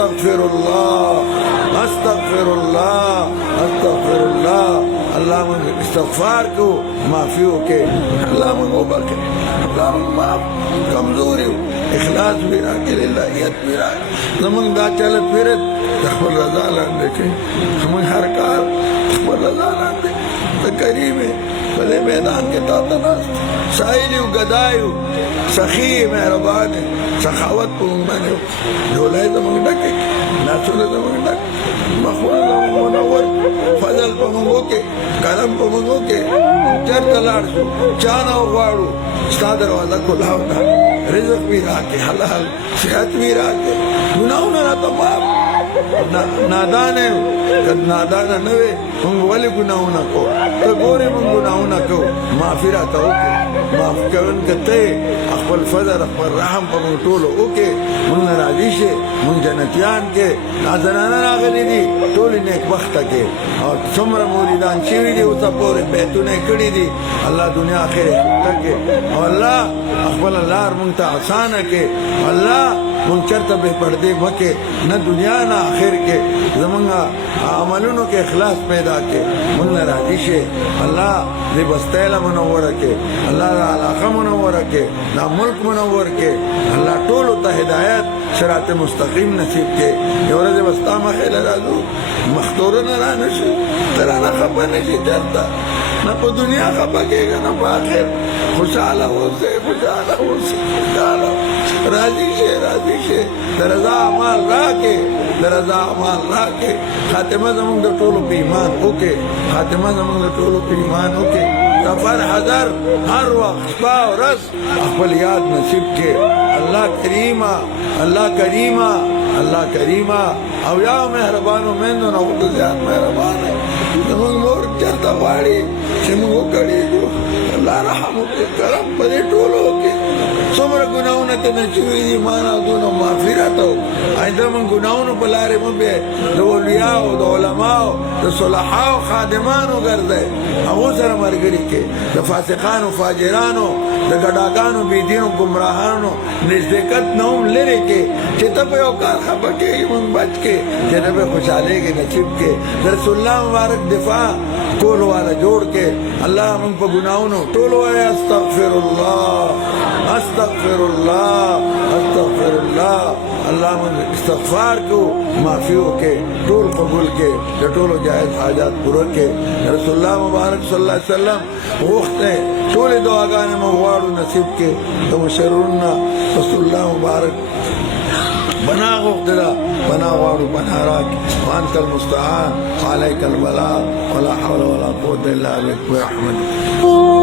अस्तगफिरुल्लाह अस्तगफिरुल्लाह अस्तगफिरुल्लाह। अल्लाह मन इस्तगफार को माफी हो के अल्लाह मन वो बके अल्लाह मन माफ कमजोरी हो इखलास भी राखे लिल्लाहियत भी राखे नमन दा चलत फिरत तखबर रजा लांदे के हम हर कार तखबर रजा लांदे तो करीम है भले मैदान के तातनास साइलियो गदायो सखी मेहरबान है सखावत को मैंने ढोलाई जमंग डके नाचुले जमंग डक मखबूल जमंग मुनव्वर फजल को मंगो के करम को मंगो के चर तलाड़ सो चाना उगाड़ो स्ता दरवाजा खुला होता रिज़्क़ भी राके हलाल सेहत भी राके गुनाह ना तो माफ नादान है कद नादान नवे हम वाले गुनाह ना को तो गोरे मन गुनाह ना को माफिरा तो ओके माफ करन कते अखबल फजर अखबल रहम पर टोलो ओके मन राजी से मन जन्नतियान के नाजनाना रागली दी टोली ने एक वक्त के और सुमर मुरीदान चीवी दी उस पूरे बैतूने कड़ी दी अल्लाह दुनिया आखिर के और अल्लाह अखबल अल्लाह मुंता आसान के अल्लाह मुन चरता बे पर्दे मके न दुनिया न आखिर के जमंगा अमलों के इखलास पैदा के मुन राजी से अल्लाह दे बस्तेला मनोवर के अल्लाह इलाका मनोवर के ना मुल्क मनोवर के अल्लाह टोल होता हिदायत शरात मुस्तकीम नसीब के योरज बस्ता मखेल राजू मखतूर न रानशी तेरा ना खपा नशी चलता न को दुनिया खपा केगा न आखिर खुशहाल हो से राजी से दरजा अमाल राके दरजा अमाल राके खातिमा जमंग दो टोलो पे ईमान ओके खातिमा जमंग दो टोलो पे ईमान ओके सफर हजर हर वक्त रस अखबल याद नसीब के अल्लाह करीमा अल्लाह करीमा अल्लाह करीमा अवया मेहरबानो मैं दो ना तो ज्यादा मेहरबान है जमंग मोर चलता वाड़ी सिमगो कड़ी जो अल्लाह रहमो के करम बड़े टोलो के सोमर गुनाहों ने तो नचुई दी माना दोनों माफिरा तो आइंदा मन गुनाहों ने बुलारे मुझे दो लियाओ दो उलमाओ दो सुलहाओ खादिमानो कर दे अवो सर मरगरी के दो फासिकानो फाजिरानो दो गडाकानो बीदीनो गुमराहानो निज़दिकत नौम लेरे के चितप योकार खबके मन बच के जन्नत खुशाले के नसीब के रसूलुल्लाह मुबारक दिफा कोल वाला जोड़ के अल्लाह मन पर गुनाहों नो टोलो है अस्तगफिरुल्लाह अस्तगफिरुल्लाह अस्तगफिरुल्लाह। अल्लाह मन इस्तगफार को माफी हो के टोल कबूल के टोलो जायज हाजात पूरा के रसूलुल्लाह मुबारक सल्लल्लाहु अलैहि वसल्लम वक्त है टोले दुआगाने मवाड़ो नसीब के तो शरुन्ना रसूलुल्लाह मुबारक बना गुफ्तरा बना वाड़ो बना राक वांतल मुस्तआन अलैकल बला वला हौला वला कुव्वता इल्ला बिक व रहमतिक।